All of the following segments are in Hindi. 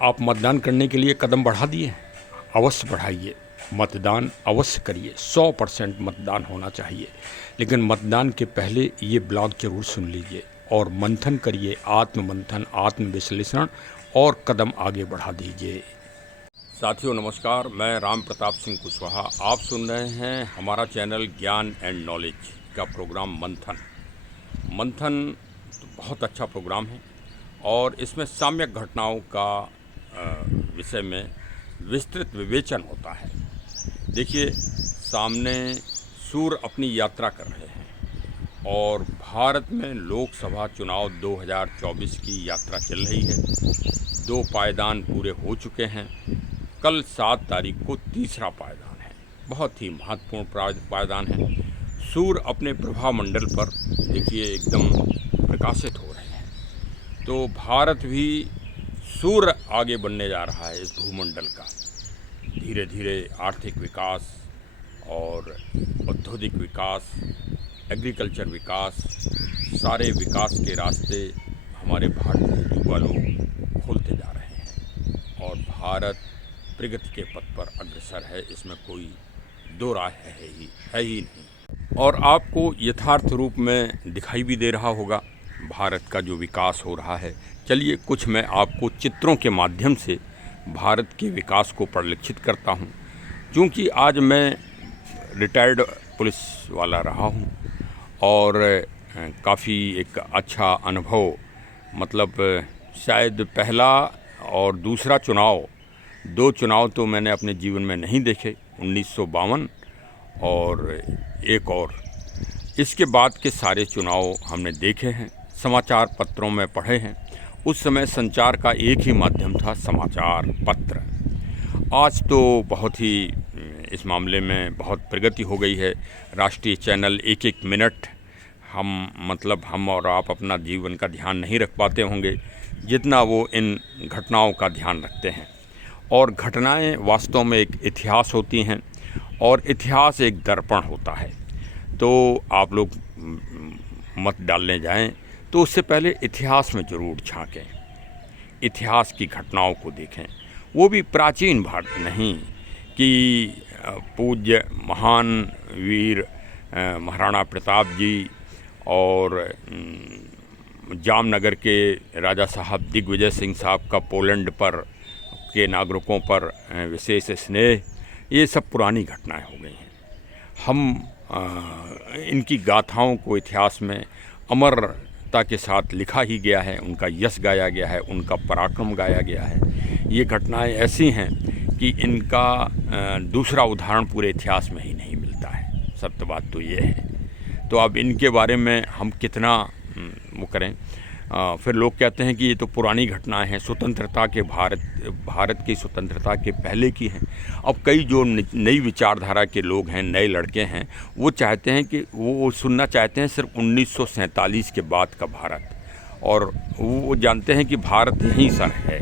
आप मतदान करने के लिए कदम बढ़ा दिए हैं? अवश्य बढ़ाइए, मतदान अवश्य करिए। 100% मतदान होना चाहिए। लेकिन मतदान के पहले ये ब्लॉग जरूर सुन लीजिए और मंथन करिए, आत्ममंथन, आत्मविश्लेषण और कदम आगे बढ़ा दीजिए। साथियों नमस्कार, मैं राम प्रताप सिंह कुशवाहा। आप सुन रहे हैं हमारा चैनल ज्ञान एंड नॉलेज का प्रोग्राम मंथन। मंथन तो बहुत अच्छा प्रोग्राम है और इसमें साम्यक घटनाओं का विषय में विस्तृत विवेचन होता है। देखिए, सामने सूर्य अपनी यात्रा कर रहे हैं और भारत में लोकसभा चुनाव 2024 की यात्रा चल रही है। 2 पायदान पूरे हो चुके हैं। कल 7 तारीख को तीसरा पायदान है, बहुत ही महत्वपूर्ण पायदान है। सूर्य अपने प्रभा मंडल पर देखिए एकदम प्रकाशित हो रहे हैं। तो भारत भी सूर्य आगे बढ़ने जा रहा है इस भूमंडल का। धीरे धीरे आर्थिक विकास और औद्योगिक विकास, एग्रीकल्चर विकास, सारे विकास के रास्ते हमारे भारतीय युवा लोग खोलते जा रहे हैं और भारत प्रगति के पथ पर अग्रसर है, इसमें कोई दो राय है ही नहीं। और आपको यथार्थ रूप में दिखाई भी दे रहा होगा भारत का जो विकास हो रहा है। चलिए कुछ मैं आपको चित्रों के माध्यम से भारत के विकास को परिलक्षित करता हूँ। क्योंकि आज मैं रिटायर्ड पुलिस वाला रहा हूँ और काफ़ी एक अच्छा अनुभव, मतलब शायद पहला और दूसरा चुनाव, 2 चुनाव तो मैंने अपने जीवन में नहीं देखे, 1952 और एक और। इसके बाद के सारे चुनाव हमने देखे हैं, समाचार पत्रों में पढ़े हैं। उस समय संचार का एक ही माध्यम था, समाचार पत्र। आज तो बहुत ही इस मामले में बहुत प्रगति हो गई है। राष्ट्रीय चैनल एक मिनट हम और आप अपना जीवन का ध्यान नहीं रख पाते होंगे जितना वो इन घटनाओं का ध्यान रखते हैं। और घटनाएं वास्तव में एक इतिहास होती हैं और इतिहास एक दर्पण होता है। तो आप लोग मत डालने जाएं तो उससे पहले इतिहास में ज़रूर झांकें, इतिहास की घटनाओं को देखें। वो भी प्राचीन भारत नहीं कि पूज्य महान वीर महाराणा प्रताप जी और जामनगर के राजा साहब दिग्विजय सिंह साहब का पोलैंड पर के नागरिकों पर विशेष स्नेह, ये सब पुरानी घटनाएं हो गई हैं। हम इनकी गाथाओं को इतिहास में अमरता के साथ लिखा ही गया है, उनका यश गाया गया है, उनका पराक्रम गाया गया है। ये घटनाएं ऐसी हैं कि इनका दूसरा उदाहरण पूरे इतिहास में ही नहीं मिलता है। सत्य बात तो ये है। तो अब इनके बारे में हम कितना वो करें। फिर लोग कहते हैं कि ये तो पुरानी घटनाएं हैं, स्वतंत्रता के भारत की स्वतंत्रता के पहले की हैं। अब कई जो नई विचारधारा के लोग हैं, नए लड़के हैं, वो चाहते हैं कि वो सुनना चाहते हैं सिर्फ 1947 के बाद का भारत, और वो जानते हैं कि भारत यहीं सर है,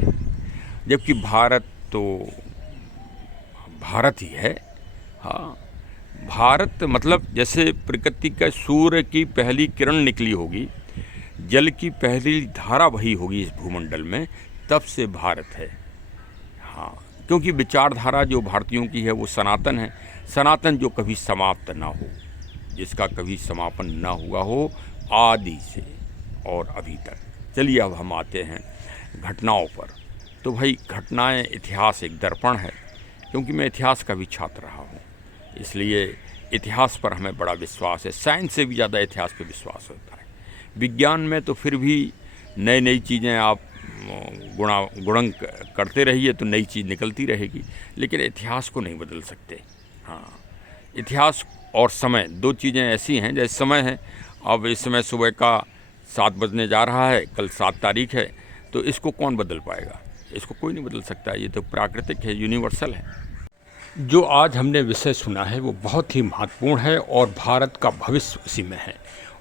जबकि भारत तो भारत ही है। हाँ, भारत मतलब जैसे प्रकृति का सूर्य की पहली किरण निकली होगी, जल की पहली धारा बही होगी इस भूमंडल में, तब से भारत है। हाँ, क्योंकि विचारधारा जो भारतीयों की है वो सनातन है। सनातन जो कभी समाप्त ना हो, जिसका कभी समापन ना हुआ हो आदि से और अभी तक। चलिए अब हम आते हैं घटनाओं पर। तो भाई घटनाएं, इतिहास एक दर्पण है। क्योंकि मैं इतिहास का भी छात्र रहा हूँ, इसलिए इतिहास पर हमें बड़ा विश्वास है। साइंस से भी ज़्यादा इतिहास पर विश्वास होता है। विज्ञान में तो फिर भी नई चीज़ें आप गुणन करते रहिए तो नई चीज़ निकलती रहेगी, लेकिन इतिहास को नहीं बदल सकते। हाँ, इतिहास और समय 2 चीज़ें ऐसी हैं। जैसे समय है, अब इस समय सुबह का 7 बजने जा रहा है, कल 7 तारीख है, तो इसको कौन बदल पाएगा? इसको कोई नहीं बदल सकता। ये तो प्राकृतिक है, यूनिवर्सल है। जो आज हमने विषय सुना है वो बहुत ही महत्वपूर्ण है और भारत का भविष्य उसी में है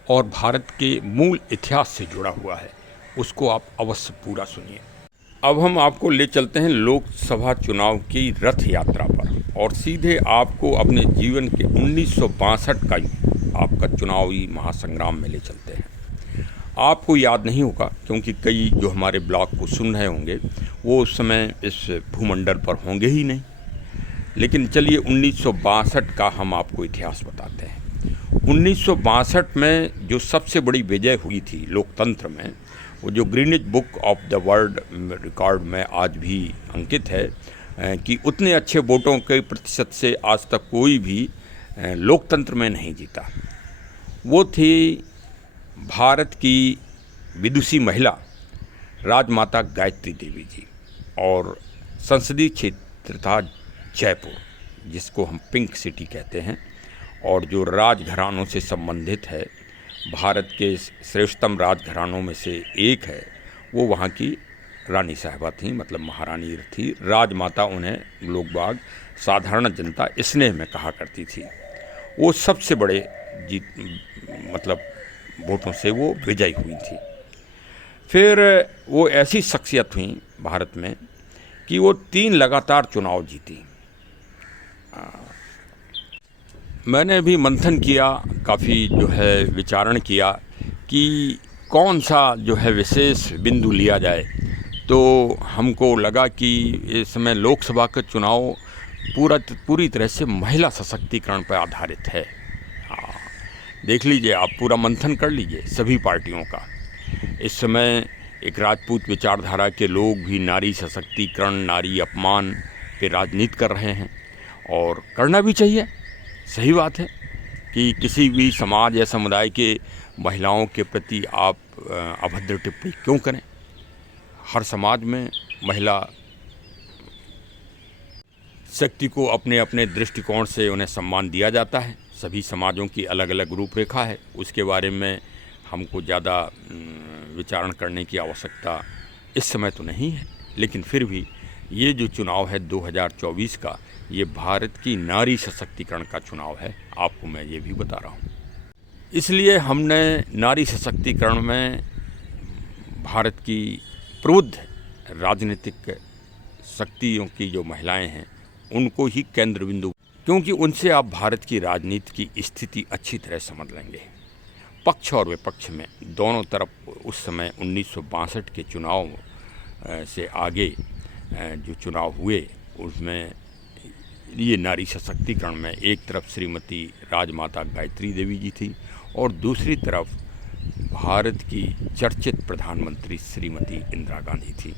और भारत के मूल इतिहास से जुड़ा हुआ है। उसको आप अवश्य पूरा सुनिए। अब हम आपको ले चलते हैं लोकसभा चुनाव की रथ यात्रा पर और सीधे आपको अपने जीवन के 1962 का आपका चुनावी महासंग्राम में ले चलते हैं। आपको याद नहीं होगा क्योंकि कई जो हमारे ब्लॉग को सुन रहे होंगे वो उस समय इस भूमंडल पर होंगे ही नहीं। लेकिन चलिए 1962 का हम आपको इतिहास बताते हैं। 1962 में जो सबसे बड़ी विजय हुई थी लोकतंत्र में, वो जो Greenwich book of the world record में आज भी अंकित है कि उतने अच्छे वोटों के प्रतिशत से आज तक कोई भी लोकतंत्र में नहीं जीता। वो थी भारत की विदुषी महिला राजमाता गायत्री देवी जी, और संसदीय क्षेत्र था जयपुर, जिसको हम पिंक सिटी कहते हैं, और जो राजघरानों से संबंधित है, भारत के श्रेष्ठतम राजघरानों में से एक है, वो वहाँ की रानी साहिबा थी, मतलब महारानी थी। राजमाता उन्हें लोग बाग साधारण जनता स्नेह में कहा करती थी। वो सबसे बड़े मतलब वोटों से वो विजयी हुई थी। फिर वो ऐसी शख्सियत हुई भारत में कि वो 3 लगातार चुनाव जीती। मैंने भी मंथन किया, काफ़ी जो है विचारण किया कि कौन सा जो है विशेष बिंदु लिया जाए। तो हमको लगा कि इस समय लोकसभा का चुनाव पूरी तरह से महिला सशक्तिकरण पर आधारित है। देख लीजिए, आप पूरा मंथन कर लीजिए सभी पार्टियों का। इस समय एक राजपूत विचारधारा के लोग भी नारी सशक्तिकरण, नारी अपमान पे राजनीति कर रहे हैं, और करना भी चाहिए। सही बात है कि किसी भी समाज या समुदाय के महिलाओं के प्रति आप अभद्र टिप्पणी क्यों करें। हर समाज में महिला शक्ति को अपने अपने दृष्टिकोण से उन्हें सम्मान दिया जाता है। सभी समाजों की अलग अलग रूपरेखा है, उसके बारे में हमको ज़्यादा विचारण करने की आवश्यकता इस समय तो नहीं है। लेकिन फिर भी ये जो चुनाव है 2024 का, ये भारत की नारी सशक्तिकरण का चुनाव है, आपको मैं ये भी बता रहा हूँ। इसलिए हमने नारी सशक्तिकरण में भारत की प्रबुद्ध राजनीतिक शक्तियों की जो महिलाएं हैं उनको ही केंद्र बिंदु, क्योंकि उनसे आप भारत की राजनीति की स्थिति अच्छी तरह समझ लेंगे। पक्ष और विपक्ष में दोनों तरफ उस समय 1962 के चुनाव से आगे जो चुनाव हुए, उसमें ये नारी सशक्तिकरण में एक तरफ श्रीमती राजमाता गायत्री देवी जी थी और दूसरी तरफ भारत की चर्चित प्रधानमंत्री श्रीमती इंदिरा गांधी थी।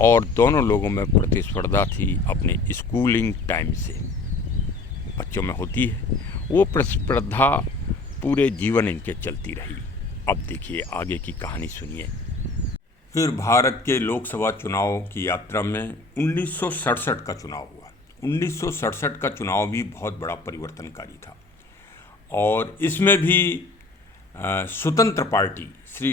और दोनों लोगों में प्रतिस्पर्धा थी अपने स्कूलिंग टाइम से, बच्चों में होती है वो प्रतिस्पर्धा, पूरे जीवन इनके चलती रही। अब देखिए आगे की कहानी सुनिए। फिर भारत के लोकसभा चुनाव की यात्रा में 1967 का चुनाव हुआ। 1967 का चुनाव भी बहुत बड़ा परिवर्तनकारी था, और इसमें भी स्वतंत्र पार्टी श्री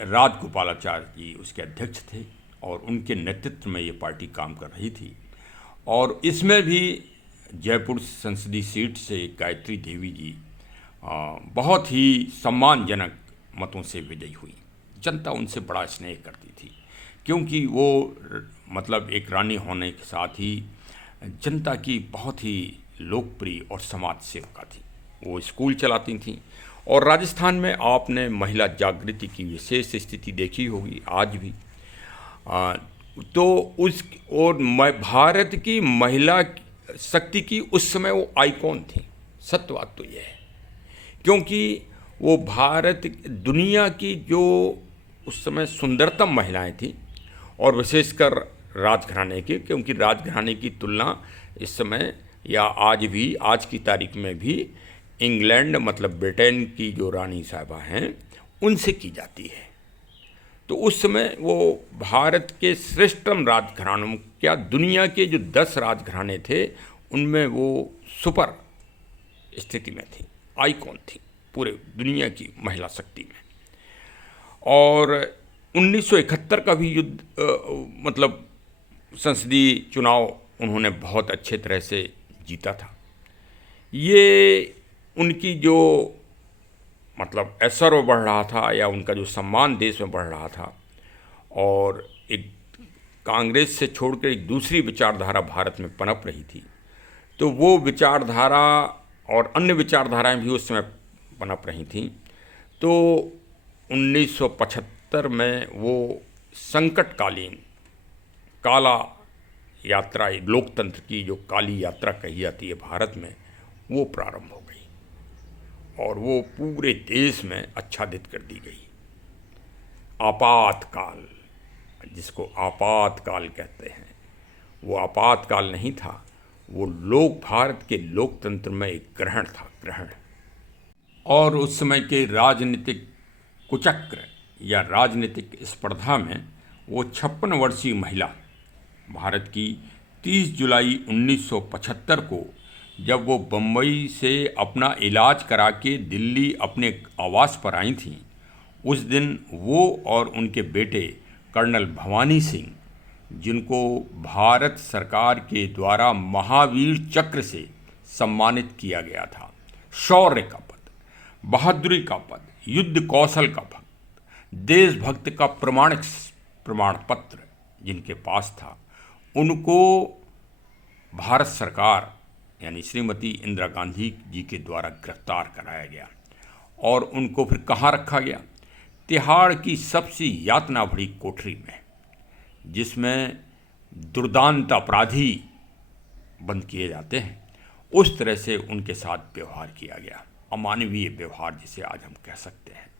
राजगोपालाचारी जी उसके अध्यक्ष थे, और उनके नेतृत्व में ये पार्टी काम कर रही थी। और इसमें भी जयपुर संसदीय सीट से गायत्री देवी जी बहुत ही सम्मानजनक मतों से विजयी हुई। जनता उनसे बड़ा स्नेह करती थी, क्योंकि वो मतलब एक रानी होने के साथ ही जनता की बहुत ही लोकप्रिय और समाज सेविका थी। वो स्कूल चलाती थीं, और राजस्थान में आपने महिला जागृति की विशेष स्थिति देखी होगी आज भी। तो उस और भारत की महिला शक्ति की उस समय वो आइकॉन थी। सत्य बात तो ये है, क्योंकि वो भारत दुनिया की जो उस समय सुंदरतम महिलाएं थी, और विशेषकर राजघराने की, क्योंकि राजघराने की तुलना इस समय या आज भी, आज की तारीख में भी इंग्लैंड मतलब ब्रिटेन की जो रानी साहिबा हैं उनसे की जाती है। तो उस समय वो भारत के श्रेष्ठतम राजघरानों, क्या दुनिया के जो 10 राजघराने थे उनमें वो सुपर स्थिति में थी, आइकॉन थी पूरे दुनिया की महिला शक्ति में। और 1971 का भी युद्ध मतलब संसदीय चुनाव उन्होंने बहुत अच्छे तरह से जीता था। ये उनकी जो मतलब ऐश्वर्य बढ़ रहा था, या उनका जो सम्मान देश में बढ़ रहा था, और एक कांग्रेस से छोड़कर एक दूसरी विचारधारा भारत में पनप रही थी। तो वो विचारधारा और अन्य विचारधाराएं भी उस समय पनप रही थीं। तो 1975 में वो संकटकालीन काला यात्रा, लोकतंत्र की जो काली यात्रा कही जाती है भारत में, वो प्रारंभ हो गई और वो पूरे देश में आच्छादित कर दी गई। आपातकाल, जिसको आपातकाल कहते हैं, वो आपातकाल नहीं था, वो भारत के लोकतंत्र में एक ग्रहण था, ग्रहण। और उस समय के राजनीतिक कुचक्र या राजनीतिक स्पर्धा में वो 56 वर्षीय महिला भारत की 30 जुलाई 1975 को, जब वो बम्बई से अपना इलाज करा के दिल्ली अपने आवास पर आई थीं, उस दिन वो और उनके बेटे कर्नल भवानी सिंह, जिनको भारत सरकार के द्वारा महावीर चक्र से सम्मानित किया गया था, शौर्य का पद, बहादुरी का पद, युद्ध कौशल का पद, देशभक्त का प्रमाण पत्र जिनके पास था, उनको भारत सरकार यानी श्रीमती इंदिरा गांधी जी के द्वारा गिरफ्तार कराया गया और उनको फिर कहाँ रखा गया? तिहाड़ की सबसे यातना भरी कोठरी में, जिसमें दुर्दांत अपराधी बंद किए जाते हैं, उस तरह से उनके साथ व्यवहार किया गया, अमानवीय व्यवहार जिसे आज हम कह सकते हैं।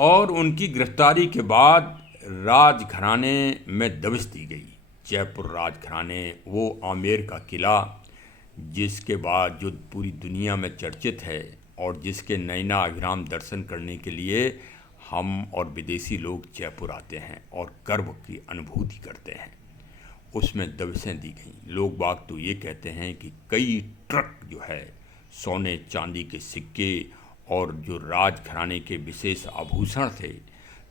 और उनकी गिरफ्तारी के बाद राजघराने में दबिश दी गई। जयपुर राजघराने, वो आमेर का किला जिसके बाद जो पूरी दुनिया में चर्चित है और जिसके नैना अभिराम दर्शन करने के लिए हम और विदेशी लोग जयपुर आते हैं और गर्व की अनुभूति करते हैं, उसमें दबिशें दी गई। लोग बाग तो ये कहते हैं कि कई ट्रक जो है सोने चांदी के सिक्के और जो राजघराने के विशेष आभूषण थे,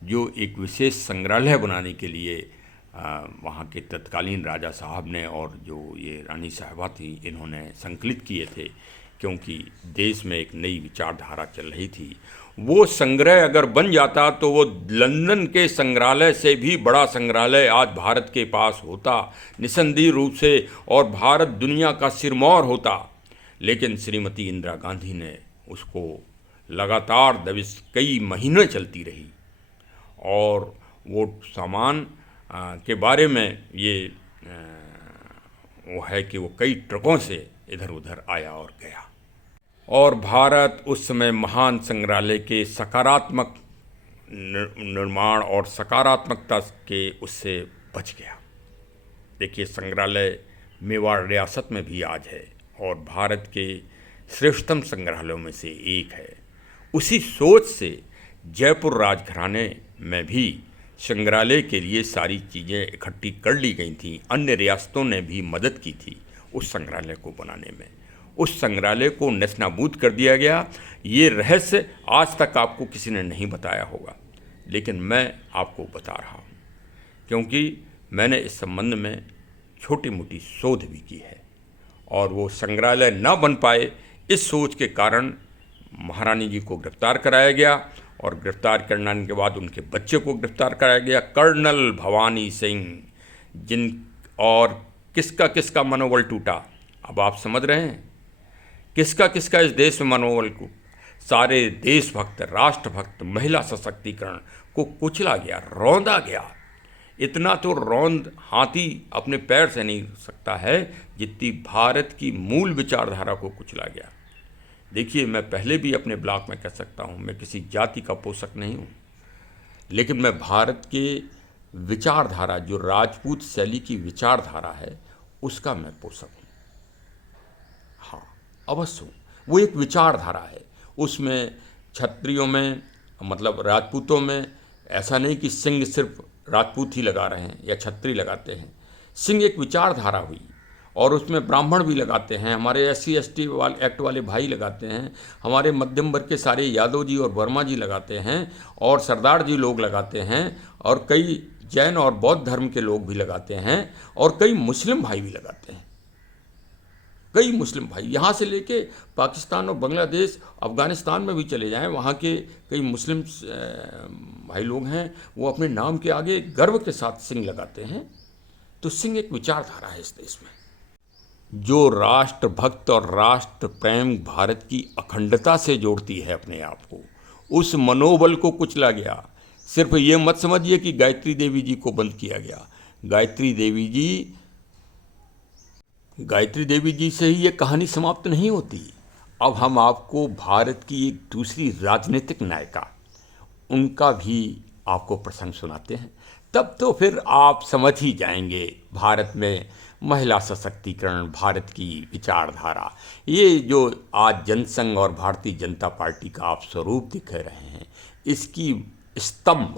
जो एक विशेष संग्रहालय बनाने के लिए वहाँ के तत्कालीन राजा साहब ने और जो ये रानी साहिबा थी, इन्होंने संकलित किए थे, क्योंकि देश में एक नई विचारधारा चल रही थी। वो संग्रह अगर बन जाता तो वो लंदन के संग्रहालय से भी बड़ा संग्रहालय आज भारत के पास होता निसंदेह रूप से, और भारत दुनिया का सिरमौर होता। लेकिन श्रीमती इंदिरा गांधी ने उसको लगातार दबिश कई महीने चलती रही और वो सामान के बारे में ये वो है कि वो कई ट्रकों से इधर उधर आया और गया। और भारत उस समय महान संग्रहालय के सकारात्मक निर्माण और सकारात्मकता के उससे बच गया। देखिए, संग्रहालय मेवाड़ रियासत में भी आज है और भारत के श्रेष्ठतम संग्रहालयों में से एक है। उसी सोच से जयपुर राजघराने में भी संग्रहालय के लिए सारी चीज़ें इकट्ठी कर ली गई थीं। अन्य रियासतों ने भी मदद की थी उस संग्रहालय को बनाने में। उस संग्रहालय को नेस्तनाबूद कर दिया गया। ये रहस्य आज तक आपको किसी ने नहीं बताया होगा, लेकिन मैं आपको बता रहा हूँ, क्योंकि मैंने इस संबंध में छोटी मोटी शोध भी की है। और वो संग्रहालय न बन पाए, इस सोच के कारण महारानी जी को गिरफ्तार कराया गया और गिरफ्तार करने के बाद उनके बच्चे को गिरफ्तार कराया गया, कर्नल भवानी सिंह, जिन और किसका किसका मनोबल टूटा। अब आप समझ रहे हैं किसका किसका इस देश में मनोबल को, सारे देशभक्त, राष्ट्रभक्त, महिला सशक्तिकरण को कुचला गया, रौंदा गया। इतना तो रौंद हाथी अपने पैर से नहीं सकता है जितनी भारत की मूल विचारधारा को कुचला गया। देखिए, मैं पहले भी अपने ब्लॉग में कह सकता हूँ, मैं किसी जाति का पोषक नहीं हूँ, लेकिन मैं भारत के विचारधारा, जो राजपूत शैली की विचारधारा है, उसका मैं पोषक हूँ। हाँ, अवश्य हूँ। वो एक विचारधारा है, उसमें क्षत्रियों में, मतलब राजपूतों में ऐसा नहीं कि सिंह सिर्फ राजपूत ही लगा रहे हैं या क्षत्रिय लगाते हैं। सिंह एक विचारधारा हुई और उसमें ब्राह्मण भी लगाते हैं, हमारे SC/ST एक्ट वाले भाई लगाते हैं, हमारे मध्यम वर्ग के सारे यादव जी और वर्मा जी लगाते हैं, और सरदार जी लोग लगाते हैं, और कई जैन और बौद्ध धर्म के लोग भी लगाते हैं, और कई मुस्लिम भाई भी लगाते हैं। कई मुस्लिम भाई यहाँ से लेके पाकिस्तान और बांग्लादेश, अफ़गानिस्तान में भी चले जाएं, वहाँ के कई मुस्लिम भाई लोग हैं, वो अपने नाम के आगे गर्व के साथ सिंह लगाते हैं। तो सिंह एक विचारधारा है इस देश में, जो राष्ट्रभक्त और राष्ट्र प्रेम, भारत की अखंडता से जोड़ती है अपने आप को, उस मनोबल को कुचला गया। सिर्फ ये मत समझिए कि गायत्री देवी जी को बंद किया गया। गायत्री देवी जी से ही ये कहानी समाप्त नहीं होती। अब हम आपको भारत की एक दूसरी राजनीतिक नायिका, उनका भी आपको प्रसंग सुनाते हैं। तब तो फिर आप समझ ही जाएंगे भारत में महिला सशक्तिकरण, भारत की विचारधारा, ये जो आज जनसंघ और भारतीय जनता पार्टी का आप स्वरूप दिख रहे हैं, इसकी स्तंभ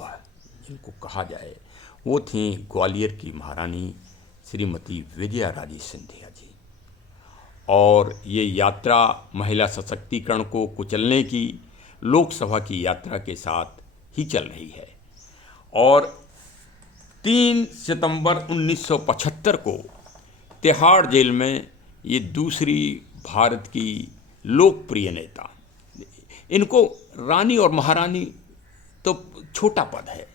जिनको कहा जाए वो थी ग्वालियर की महारानी श्रीमती विजया राजे सिंधिया जी। और ये यात्रा महिला सशक्तिकरण को कुचलने की लोकसभा की यात्रा के साथ ही चल रही है। और 3 सितंबर 1975 को तिहाड़ जेल में ये दूसरी भारत की लोकप्रिय नेता, इनको रानी और महारानी तो छोटा पद है,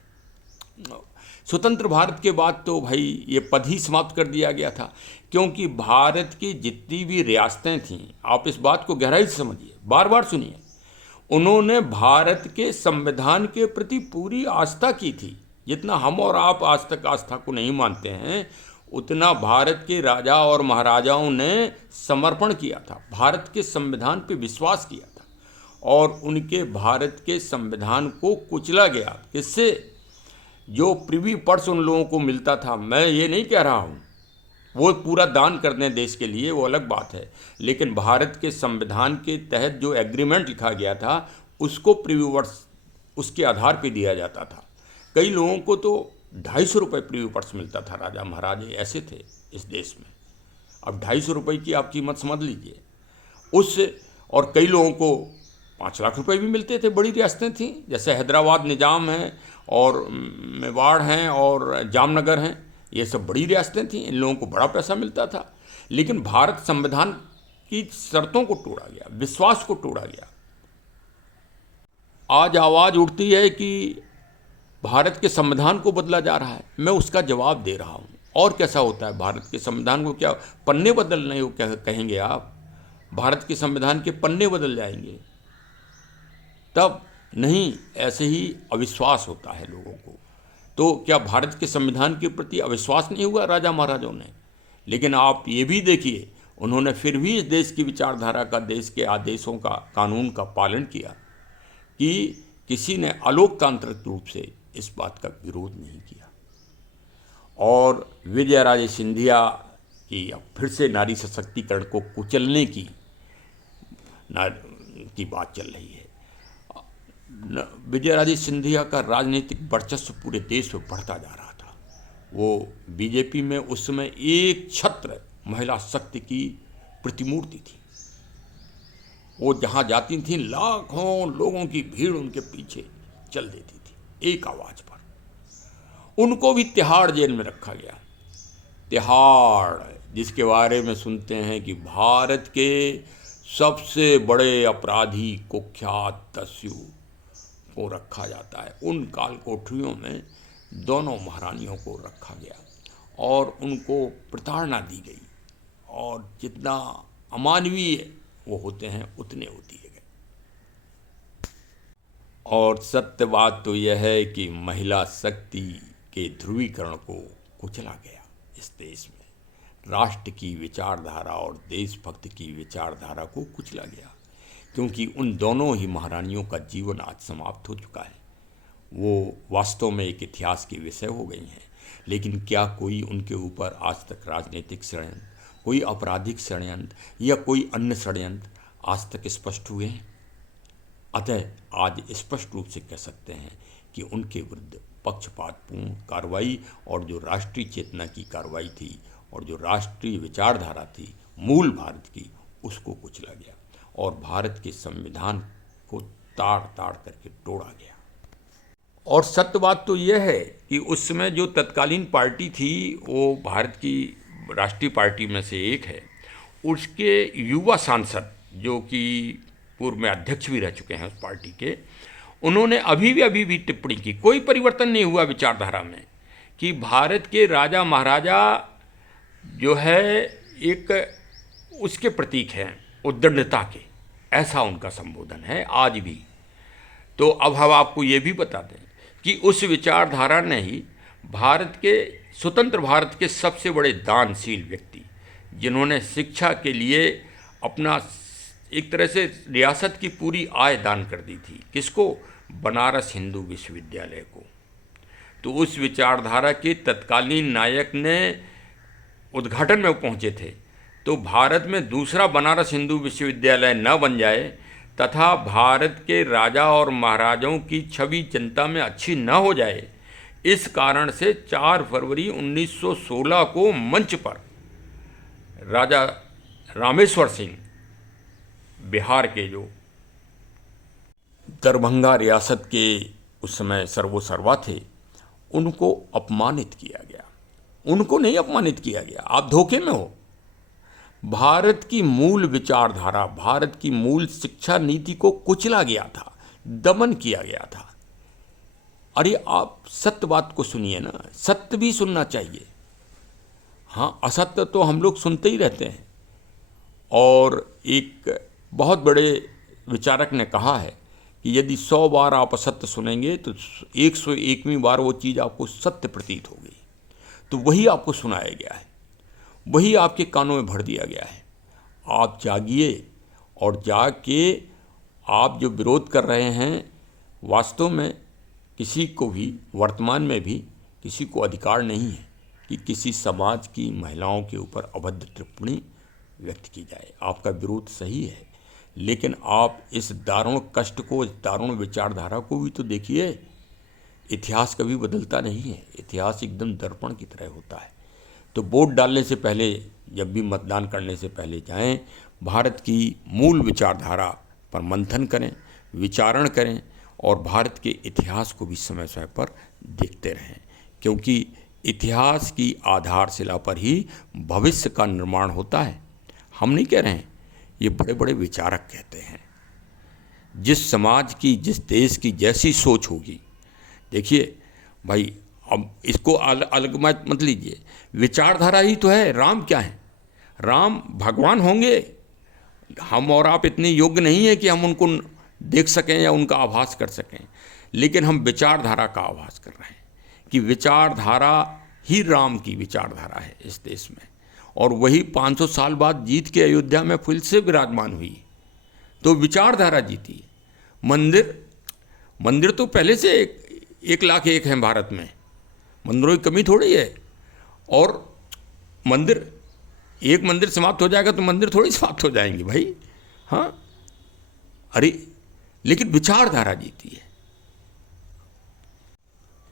स्वतंत्र भारत के बाद तो भाई ये पद ही समाप्त कर दिया गया था, क्योंकि भारत की जितनी भी रियासतें थीं, आप इस बात को गहराई से समझिए, बार बार सुनिए, उन्होंने भारत के संविधान के प्रति पूरी आस्था की थी। जितना हम और आप आज तक आस्था को नहीं मानते हैं, उतना भारत के राजा और महाराजाओं ने समर्पण किया था, भारत के संविधान पे विश्वास किया था, और उनके भारत के संविधान को कुचला गया। किससे? जो प्रिवी पर्स उन लोगों को मिलता था, मैं ये नहीं कह रहा हूँ वो पूरा दान कर दें देश के लिए, वो अलग बात है, लेकिन भारत के संविधान के तहत जो एग्रीमेंट लिखा गया था उसको प्रिवी पर्स उसके आधार पर दिया जाता था। कई लोगों को तो 250 रुपये प्रिवी पर्स मिलता था, राजा महाराजे ऐसे थे इस देश में। अब 250 रुपये की आप कीमत समझ लीजिए उस, और कई लोगों को 5 लाख रुपए भी मिलते थे। बड़ी रियासतें थीं, जैसे हैदराबाद निज़ाम है और मेवाड़ हैं और जामनगर हैं, ये सब बड़ी रियासतें थीं, इन लोगों को बड़ा पैसा मिलता था। लेकिन भारत संविधान की शर्तों को तोड़ा गया, विश्वास को तोड़ा गया। आज आवाज़ उठती है कि भारत के संविधान को बदला जा रहा है, मैं उसका जवाब दे रहा हूँ। और कैसा होता है भारत के संविधान को? क्या पन्ने बदलने हो क्या कहेंगे आप? भारत के संविधान के पन्ने बदल जाएंगे? तब नहीं, ऐसे ही अविश्वास होता है लोगों को। तो क्या भारत के संविधान के प्रति अविश्वास नहीं हुआ राजा महाराजाओं ने? लेकिन आप ये भी देखिए, उन्होंने फिर भी इस देश की विचारधारा का, देश के आदेशों का, कानून का पालन किया कि किसी ने अलोकतांत्रिक रूप से इस बात का विरोध नहीं किया। और विजया राजे सिंधिया की अब फिर से नारी सशक्तिकरण को कुचलने की बात चल रही है। विजया राजे सिंधिया का राजनीतिक वर्चस्व पूरे देश में बढ़ता जा रहा था। वो बीजेपी में उस समय एक छत्र महिला शक्ति की प्रतिमूर्ति थी। वो जहाँ जाती थी लाखों लोगों की भीड़ उनके पीछे चल देती थी एक आवाज़ पर। उनको भी तिहाड़ जेल में रखा गया। तिहाड़, जिसके बारे में सुनते हैं कि भारत के सबसे बड़े अपराधी कुख्यात दस्यु को रखा जाता है, उन काल कोठरियों में दोनों महारानियों को रखा गया और उनको प्रताड़ना दी गई, और जितना अमानवीय वो होते हैं उतने वो दिए गए। और सत्य बात तो यह है कि महिला शक्ति के ध्रुवीकरण को कुचला गया इस देश में, राष्ट्र की विचारधारा और देशभक्त की विचारधारा को कुचला गया, क्योंकि उन दोनों ही महारानियों का जीवन आज समाप्त हो चुका है। वो वास्तव में एक इतिहास के विषय हो गई हैं, लेकिन क्या कोई उनके ऊपर आज तक राजनीतिक षड्यंत्र, कोई आपराधिक षड्यंत्र या कोई अन्य षड्यंत्र आज तक स्पष्ट हुए हैं? अतः आज स्पष्ट रूप से कह सकते हैं कि उनके विरुद्ध पक्षपातपूर्ण कार्रवाई और जो राष्ट्रीय चेतना की कार्रवाई थी और जो राष्ट्रीय विचारधारा थी मूल भारत की, उसको कुचला गया और भारत के संविधान को ताड़ ताड़ करके तोड़ा गया। और सत्य बात तो यह है कि उस समय जो तत्कालीन पार्टी थी वो भारत की राष्ट्रीय पार्टी में से एक है। उसके युवा सांसद जो कि पूर्व में अध्यक्ष भी रह चुके हैं उस पार्टी के, उन्होंने अभी भी टिप्पणी की, कोई परिवर्तन नहीं हुआ विचारधारा में, कि भारत के राजा महाराजा जो है एक उसके प्रतीक हैं, उद्दंडता के, ऐसा उनका संबोधन है आज भी। तो अब हम आपको ये भी बता दें कि उस विचारधारा ने ही भारत के स्वतंत्र भारत के सबसे बड़े दानशील व्यक्ति, जिन्होंने शिक्षा के लिए अपना एक तरह से रियासत की पूरी आय दान कर दी थी, किसको? बनारस हिंदू विश्वविद्यालय को। तो उस विचारधारा के तत्कालीन नायक ने उद्घाटन में पहुंचे थे, तो भारत में दूसरा बनारस हिंदू विश्वविद्यालय न बन जाए तथा भारत के राजा और महाराजाओं की छवि जनता में अच्छी न हो जाए, इस कारण से 4 फरवरी 1916 को मंच पर राजा रामेश्वर सिंह, बिहार के जो दरभंगा रियासत के उस समय सर्वोसर्वा थे, उनको अपमानित किया गया। उनको नहीं अपमानित किया गया, आप धोखे में हो। भारत की मूल विचारधारा, भारत की मूल शिक्षा नीति को कुचला गया था, दमन किया गया था। अरे आप सत्य बात को सुनिए ना, सत्य भी सुनना चाहिए। हाँ, असत्य तो हम लोग सुनते ही रहते हैं। और एक बहुत बड़े विचारक ने कहा है कि यदि 100 बार आप असत्य सुनेंगे तो 101वीं बार वो चीज़ आपको सत्य प्रतीत होगी। तो वही आपको सुनाया गया है, वही आपके कानों में भर दिया गया है। आप जागिए और जाग के आप जो विरोध कर रहे हैं, वास्तव में किसी को भी वर्तमान में भी किसी को अधिकार नहीं है कि किसी समाज की महिलाओं के ऊपर अभद्र टिप्पणी व्यक्त की जाए। आपका विरोध सही है, लेकिन आप इस दारुण कष्ट को, इस दारुण विचारधारा को भी तो देखिए। इतिहास कभी बदलता नहीं है, इतिहास एकदम दर्पण की तरह होता है। तो वोट डालने से पहले, जब भी मतदान करने से पहले जाएं, भारत की मूल विचारधारा पर मंथन करें, विचारण करें और भारत के इतिहास को भी समय समय पर देखते रहें, क्योंकि इतिहास की आधारशिला पर ही भविष्य का निर्माण होता है। हम नहीं कह रहे हैं, ये बड़े बड़े विचारक कहते हैं। जिस समाज की, जिस देश की जैसी सोच होगी, देखिए भाई, अब इसको अलग मत लीजिए, विचारधारा ही तो है। राम क्या है? राम भगवान होंगे। हम और आप इतने योग्य नहीं है कि हम उनको देख सकें या उनका आभास कर सकें, लेकिन हम विचारधारा का आभास कर रहे हैं कि विचारधारा ही राम की विचारधारा है इस देश में, और वही 500 साल बाद जीत के अयोध्या में फिर से विराजमान हुई। तो विचारधारा जीती। मंदिर तो पहले से 1,01,000 हैं भारत में, मंदिरों की कमी थोड़ी है। और एक मंदिर समाप्त हो जाएगा तो मंदिर थोड़ी समाप्त हो जाएंगे भाई। हाँ, अरे लेकिन विचारधारा जीती है।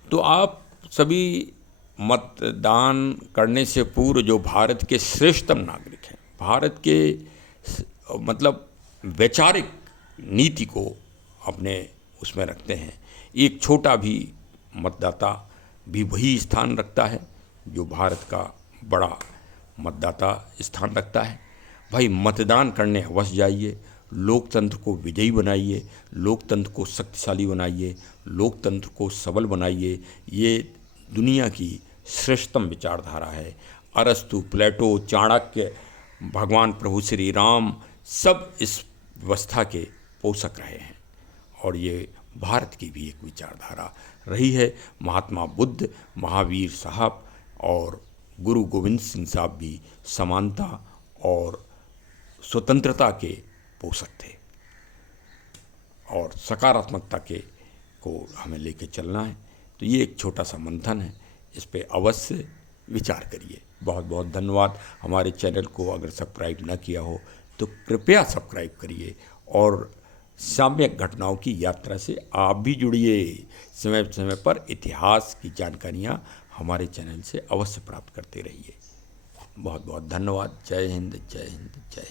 तो आप सभी मतदान करने से पूर्व जो भारत के श्रेष्ठतम नागरिक हैं, भारत के मतलब वैचारिक नीति को अपने उसमें रखते हैं, एक छोटा भी मतदाता भी वही स्थान रखता है जो भारत का बड़ा मतदाता स्थान रखता है। भाई, मतदान करने अवश्य जाइए, लोकतंत्र को विजयी बनाइए, लोकतंत्र को शक्तिशाली बनाइए, लोकतंत्र को सबल बनाइए। ये दुनिया की श्रेष्ठतम विचारधारा है। अरस्तु, प्लेटो, चाणक्य, भगवान प्रभु श्री राम सब इस व्यवस्था के पोषक रहे हैं, और ये भारत की भी एक विचारधारा रही है। महात्मा बुद्ध, महावीर साहब और गुरु गोविंद सिंह साहब भी समानता और स्वतंत्रता के पोषक थे, और सकारात्मकता को हमें लेके चलना है। तो ये एक छोटा सा मंथन है, इस पे अवश्य विचार करिए। बहुत बहुत धन्यवाद। हमारे चैनल को अगर सब्सक्राइब न किया हो तो कृपया सब्सक्राइब करिए, और साम्यक घटनाओं की यात्रा से आप भी जुड़िए। समय समय पर इतिहास की जानकारियाँ हमारे चैनल से अवश्य प्राप्त करते रहिए। बहुत बहुत धन्यवाद। जय हिंद, जय हिंद, जय हिंद।